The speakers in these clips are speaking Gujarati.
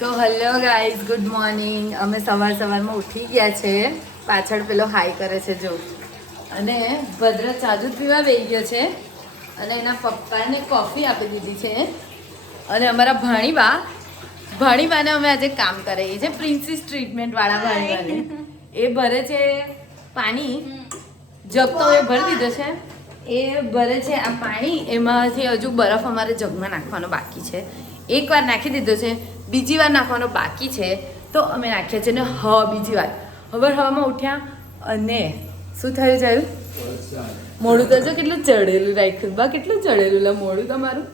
તો હેલો ગાઈઝ, ગુડ મોર્નિંગ. અમે સવારમાં ઉઠી ગયા છે. પાછળ પેલો હાઈ કરે છે જો. અને ભદ્ર ચાદુ પીવા બેસી ગયો છે અને એના પપ્પાને કોફી આપી દીધી છે. અને અમારા ભાણીબાને અમે આજે કામ કરાવીએ છીએ, પ્રિન્સીસ ટ્રીટમેન્ટવાળા ભાણીબાને. એ ભરે છે પાણી, જગ તો એ ભરી દીધો છે. એ ભરે છે આ પાણી, એમાંથી હજુ બરફ અમારે જગમાં નાખવાનો બાકી છે. એકવાર નાખી દીધો છે, બીજી વાર નાખવાનો બાકી છે. તો અમે નાખીએ છીએ ને બીજી વાર હવામાં ઉઠ્યા અને શું થયું? મોડું તો જો કેટલું ચડેલું રાખ્યું બા, કેટલું ચડેલું લા મોડું તમારું.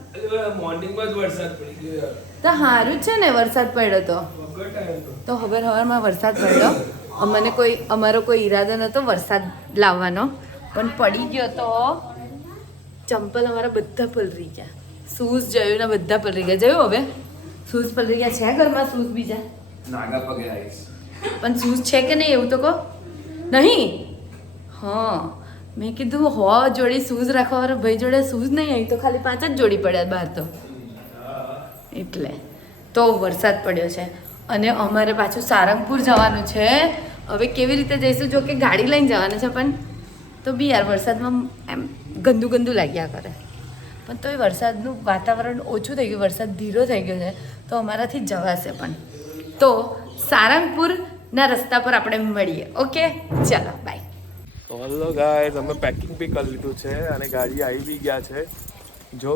મોર્નિંગમાં જ વરસાદ પડી ગયો તો સારું જ છે ને, વરસાદ પડ્યો તો હવારમાં વરસાદ પડ્યો. અમારો કોઈ ઈરાદો નહોતો વરસાદ લાવવાનો, પણ પડી ગયો તો ચંપલ અમારા બધા પલરી ગયા. શૂઝ જોયું ને બધા પલરી ગયા. જોયું હવે શૂઝ પલરી ગયા છે ઘરમાં. શૂઝ બીજા નાગા પગે આવીશ પણ શૂઝ છે કે નહીં એવું તો કહો. નહીં? હા, મેં કીધું જોડી શૂઝ રાખવા ભાઈ જોડે શૂઝ નહીં આવી તો ખાલી 5 જ જોડી પડ્યા બહાર તો. એટલે તો વરસાદ પડ્યો છે અને અમારે પાછું સારંગપુર જવાનું છે. હવે કેવી રીતે જઈશું? જો કે ગાડી લઈને જવાનું છે, પણ તો બી યાર વરસાદમાં એમ ગંદુ લાગ્યા કરે. પણ તોય વરસાદનું વાતાવરણ ઓછું થઈ ગયું, વરસાદ ધીરો થઈ ગયો છે તો અમારાથી જવાશે. પણ તો સારંગપુરના રસ્તા પર આપણે મળીએ. ઓકે, ચાલો બાય. તો હેલો ગાઈઝ, અમે પેકિંગ બી કરી લીધું છે અને ગાડી આવી બી ગયા છે. જો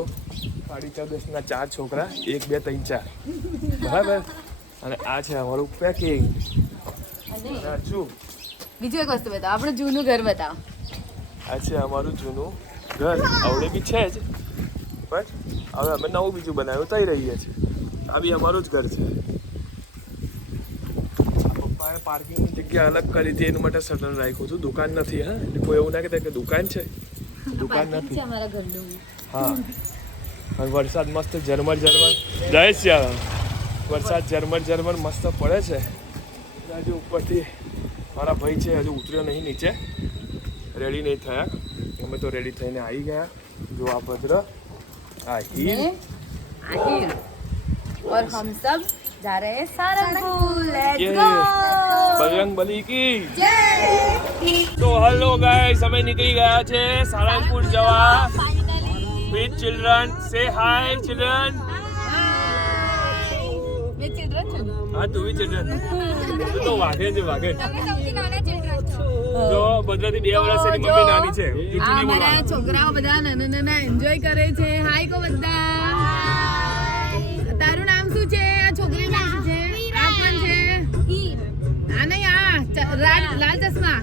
14.5ના 4 છોકરા, 1 2 3 4, બરાબર. અને આ છે અમારું પેકિંગ. બીજું એક વસ્તુ બતાવો, આપણે જૂનું ઘર બતાવો. આ છે અમારું જૂનું ઘર, આવડે બી છે જ, બટ હવે અમે નવું બીજું બનાવ્યું થઈ રહીએ છીએ. આ બી અમારું જ ઘર છે. પપ્પાએ પાર્કિંગની જગ્યા અલગ કરી હતી, એના માટે શટર રાખ્યું હતું. દુકાન નથી. હા, કોઈ એવું ના કહેતા કે દુકાન છે, દુકાન નથી. હા, અને વરસાદ મસ્ત ઝરમર જય શ્યામ. વરસાદ ઝરમર મસ્ત પડે છે. હજુ ઉપરથી મારા ભાઈ છે, હજુ ઉતર્યો નહીં નીચે, રેડી નહીં થયા. અમે તો રેડી થઈને આવી ગયા. જો આ ભદ્ર, આ હીર और हम सब जा रहे हैं सारंगपुर. Let's go. बजरंगबली की जय. तो हेलो गाइस, અમે નીકળી ગયા છે સારંગપુર જવા. With children. સે હાય ચિલ્ડ્રન. मैं चिल्ड्रन છું. હા, તું બી ચિલ્ડ્રન. તું તો વાઘે છે, વાઘે. જો ભદ્રથી 2 વર્ષની મમ્મી નાની છે. અમારા છોકરાઓ બધા નાના એન્જોય કરે છે. હાય કો બધા. તારું નામ શું છે? આ છોકરીનું નામ શું છે? આ કોણ છે? આ નહીં, આ લાલ ચશ્મા.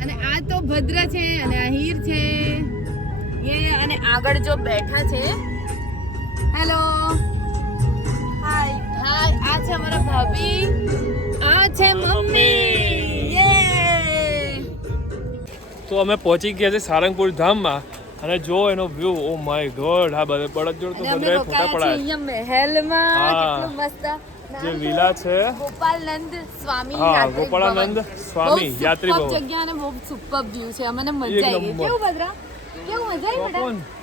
અને આ તો ભદ્ર છે અને આ હીર છે. અને આગળ જો બેઠા છે, હેલો હાય. આ છે અમારા ભાભી, આ છે મમ્મી. તો અમે પહોંચી ગયા છે સારંગપુર ધામમાં અને જો એનો વ્યૂ, ઓ માય ગોડ. આ બધે બળદજોડ તો બધાએ ફોટા પડાય. અહીંયા મહેલમાં કેટલું મસ્ત જે વિલા છે, ગોપાલનંદ સ્વામી. હા, ગોપાળાનંદ સ્વામી યાત્રી ભવન. જગ્યા અને બહુ સુપર વ્યૂ છે. અમને મજા આવી ગઈ. કેવું ભદ્રા? કેવું મજા આવી બેટા?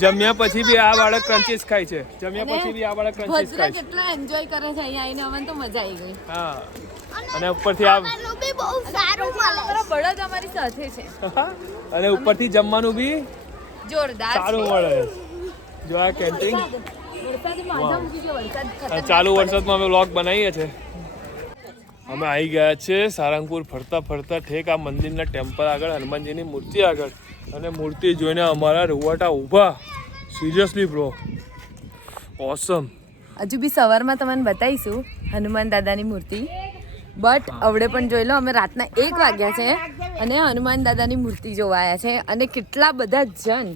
જમ્યા પછી બી આ બાળક ક્રન્ચીસ ખાય છે. જમ્યા પછી બી આ બાળક ક્રન્ચીસ ખાય છે. કેટલા એન્જોય કરે છે અહીંયા આવીને. અમને તો મજા આવી ગઈ. હા, અને ઉપરથી આ બળદ અમારી સાથે છે અને ઉપરથી જમવાનું બી જોરદાર સારું મળે. જો આ કેન્ટીન. ચાલુ વરસાદમાં અમે વ્લોગ બનાવીએ છીએ. અમે આવી ગયા છે સારંગપુર. ફરતા ઠેક આ મંદિરના ટેમ્પલ આગળ, હનુમાનજીની મૂર્તિ આગળ. અને મૂર્તિ જોઈને અમારા રૂવાટા ઊભા. સિરિયસલી બ્રો, ઓસમ. હજુ બી સવારમાં તમને બતાવીશું હનુમાન દાદાની મૂર્તિ. બટ અવડે પણ જોઈ લો, અમે રાતના 1 વાગ્યા છે અને હનુમાન દાદાની મૂર્તિ જોવા આવ્યા છે. અને કેટલા બધા જણ.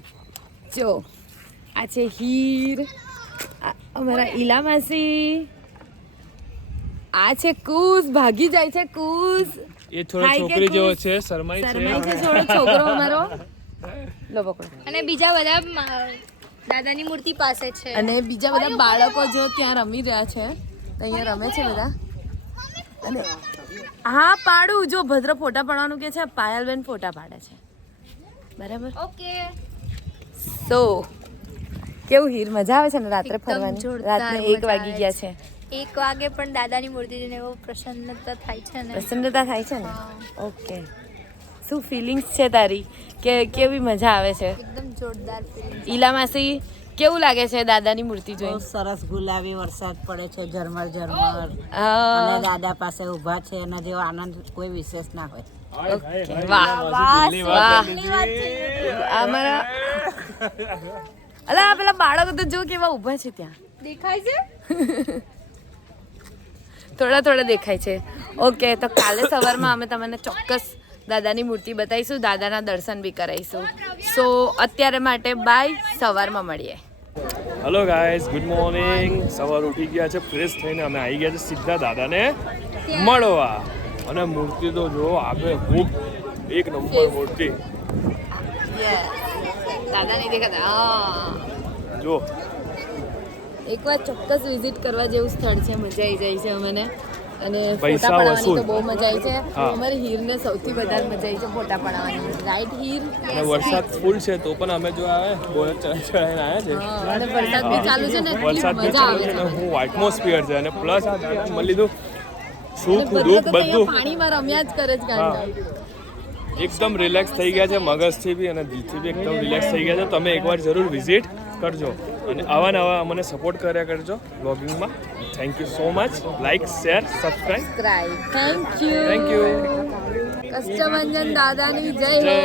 જો આ છે હીર, અમારા ઈલા માસી. આ છે કુશ, ભાગી જાય છે કુશ. એ થોડો છોકરી જેવો છે, શરમાઈ છે થોડો છોકરો અમારો. લો પકડો. અને બીજા બધા દાદાની મૂર્તિ પાસે છે. અને બીજા બધા બાળકો જો ત્યાં રમી રહ્યા છે, તો અહીંયા રમે છે બધા. અને હા પાડું, જો ભદ્ર ફોટા પાડવાનું કે છે, પાયલબેન ફોટા પાડે છે, બરાબર? ઓકે. તો કેવું હીર, મજા આવે છે ને રાત્રે ફરવાની? રાત્રે 1 વાગી ગયા છે 1 વાગે પણ દાદાની મૂર્તિ જોઈને એવો પ્રસન્નતા થાય છે ને. પ્રસન્નતા થાય છે ને? ઓકે. શું ફિલિંગ્સ છે તારી કે કેવી મજા આવે છે? એકદમ જોરદાર feeling. ઈલા માસી કેવું લાગે છે દાદાની મૂર્તિ બહુ જોઈને? સરસ ગુલાબી વરસાદ પડે છે ઝરમર ઝરમર અ, અને દાદા પાસે ઊભા છે એના જેવો આનંદ કોઈ વિશેષ ના હોય. વાહ વાહ અમારા અલા આ પેલા બાળકો તો જો કેવા ઊભા છે ત્યાં. દેખાય છે? થોડા થોડા દેખાય છે. ઓકે, તો કાલે સવારમાં અમે તમને ચોક્કસ દાદાની મૂર્તિ બતાવીશું, દાદાના દર્શન બી કરાવીશું. સો અત્યારે માટે બાય, સવારમાં મળીએ. Hello guys, good morning. સવાર ઉઠી ગયા છે, ફ્રેશ થઈને અમે આવી ગયા છે સીધા દાદાને મળવા. અને મૂર્તિ તો જો આપણે ખૂબ એક નંબર મૂર્તિ દાદા નહીં દેખાતા. જો. એકવાર ચોક્કસ વિઝિટ કરવા જેવું સ્થળ છે, મજા આવી જાય છે અમને. અને પૈસા ફોટા પડાવવાની વસૂલ. તો બહુ મજા આવી છે. હા. અમારી હીરને સૌથી વધારે મજા આવી છે ફોટા પડાવવાની. રાઈટ હીર? અને વરસાદ ફૂલ છે તો પણ અમે જો આવે બોનસ ચડાવીને આવ્યા છે. હા, અને વરસાદ બી ચાલુ છે ને એટલી વરસાદ બી મજા ચાલુ આવે છે છે. ને હું એટમોસ્ફિયર છે અને પ્લસ આ દાદા મળી લીધું અને સુખ બધા દુઃખ તો અહીંયા બધું પાણીમાં રમ્યા જ કરે છે હા. ગાંડા. એકદમ રિલેક્સ થઈ ગયા છે, મગજથી બી અને દિલથી બી એકદમ રિલેક્સ થઈ ગયા છે. તમે એકવાર જરૂર વિઝિટ કરજો અને આવા નવા અમને સપોર્ટ કર્યા કરજો બ્લોગિંગમાં. Thank you so much. Like, share, subscribe. Thank you. Thank you. Kashtabhanjan દાદાની જય હો. જય